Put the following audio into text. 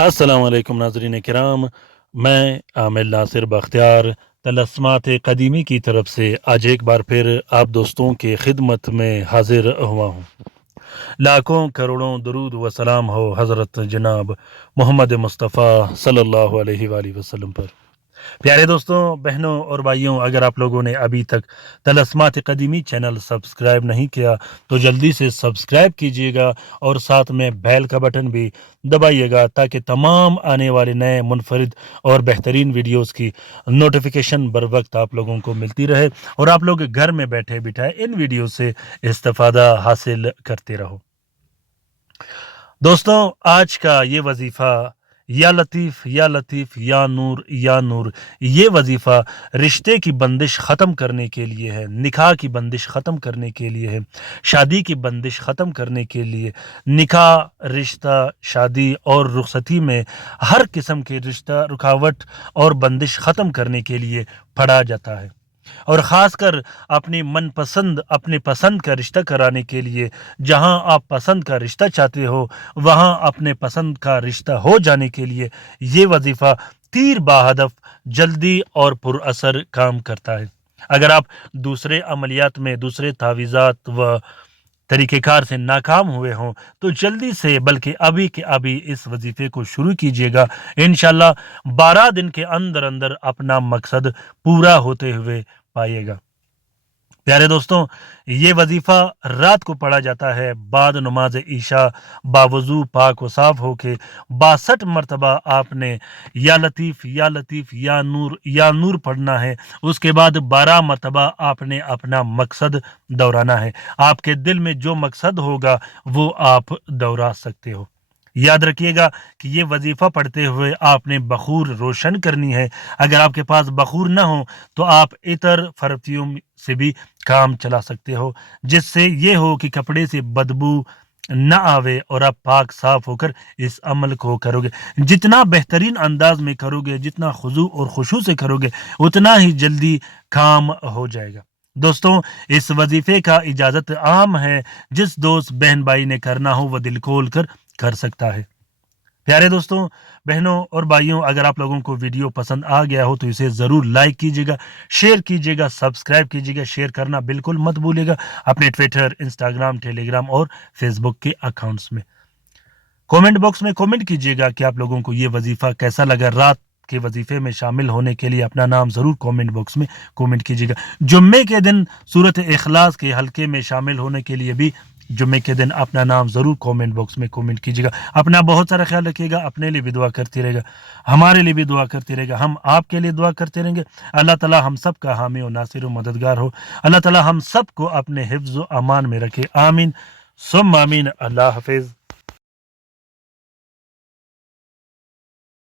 السلام علیکم ناظرین کرام، میں عامل ناصر بختیار طلسمات قدیمی کی طرف سے آج ایک بار پھر آپ دوستوں کے خدمت میں حاضر ہوا ہوں۔ لاکھوں کروڑوں درود و سلام ہو حضرت جناب محمد مصطفیٰ صلی اللہ علیہ وآلہ وسلم پر۔ پیارے دوستوں، بہنوں اور بھائیوں، اگر آپ لوگوں نے ابھی تک طلسمات قدیمی چینل سبسکرائب نہیں کیا تو جلدی سے سبسکرائب کیجئے گا اور ساتھ میں بیل کا بٹن بھی دبائیے گا تاکہ تمام آنے والے نئے منفرد اور بہترین ویڈیوز کی نوٹیفیکیشن بر وقت آپ لوگوں کو ملتی رہے اور آپ لوگ گھر میں بیٹھے بٹھائے ان ویڈیو سے استفادہ حاصل کرتے رہو۔ دوستوں، آج کا یہ وظیفہ یا لطیف یا لطیف یا نور یا نور، یہ وظیفہ رشتے کی بندش ختم کرنے کے لیے ہے، نکاح کی بندش ختم کرنے کے لیے ہے، شادی کی بندش ختم کرنے کے لیے، نکاح، رشتہ، شادی اور رخصتی میں ہر قسم کے رشتہ رکاوٹ اور بندش ختم کرنے کے لیے پڑھا جاتا ہے، اور خاص کر اپنے پسند کا رشتہ کرانے کے لیے جہاں آپ پسند کا رشتہ چاہتے ہو وہاں اپنے پسند کا رشتہ ہو جانے کے لیے یہ وظیفہ تیر بہدف جلدی اور پر اثر کام کرتا ہے۔ اگر آپ دوسرے عملیات میں دوسرے تعویذات و طریقہ کار سے ناکام ہوئے ہوں تو جلدی سے بلکہ ابھی کے ابھی اس وظیفے کو شروع کیجیے گا، انشاءاللہ 12 دن کے اندر اندر اپنا مقصد پورا ہوتے ہوئے پائے گا۔ پیارے دوستوں، یہ وظیفہ رات کو پڑھا جاتا ہے بعد نماز عشاء، باوضو پاک و صاف ہو کے 62 مرتبہ آپ نے یا لطیف یا لطیف یا نور پڑھنا ہے۔ اس کے بعد 12 مرتبہ آپ نے اپنا مقصد دہرانا ہے۔ آپ کے دل میں جو مقصد ہوگا وہ آپ دہرا سکتے ہو۔ یاد رکھیے گا کہ یہ وظیفہ پڑھتے ہوئے آپ نے بخور روشن کرنی ہے۔ اگر آپ کے پاس بخور نہ ہو تو آپ عطر پرفیوم سے بھی کام چلا سکتے ہو، جس سے یہ ہو کہ کپڑے سے بدبو نہ آوے اور آپ پاک صاف ہو کر اس عمل کو کرو گے۔ جتنا بہترین انداز میں کرو گے، جتنا خضوع اور خشوع سے کرو گے، اتنا ہی جلدی کام ہو جائے گا۔ دوستوں، اس وظیفے کا اجازت عام ہے، جس دوست بہن بھائی نے کرنا ہو وہ دل کھول کر سکتا ہے۔ پیارے دوستوں، بہنوں اور بھائیوں، اگر آپ لوگوں کو ویڈیو پسند آ گیا ہو تو اسے ضرور لائک کیجیے گا، شیئر کیجیے گا، سبسکرائب کیجیے گا، شیئر کرنا بالکل مت بھولیے گا اپنے ٹویٹر، انسٹاگرام، ٹیلی گرام اور فیس بک کے اکاؤنٹس میں۔ کومنٹ باکس میں کومنٹ کیجیے گا کہ آپ لوگوں کو یہ وظیفہ کیسا لگا۔ رات کے وظیفے میں شامل ہونے کے لیے اپنا نام ضرور کومنٹ باکس میں کومنٹ کیجیے گا۔ جمعے کے دن سورت اخلاص کے حلقے میں شامل ہونے کے لیے بھی جمعے کے دن اپنا نام ضرور کومنٹ باکس میں کومنٹ کیجیے گا۔ اپنا بہت سارا خیال رکھیے گا، اپنے لیے بھی دعا کرتے رہے گا، ہمارے لیے بھی دعا کرتے رہے گا، ہم آپ کے لیے دعا کرتے رہیں گے۔ اللہ تعالی ہم سب کا حامی و ناصر و مددگار ہو۔ اللہ تعالی ہم سب کو اپنے حفظ و امان میں رکھے، آمین ثم آمین۔ اللہ حافظ۔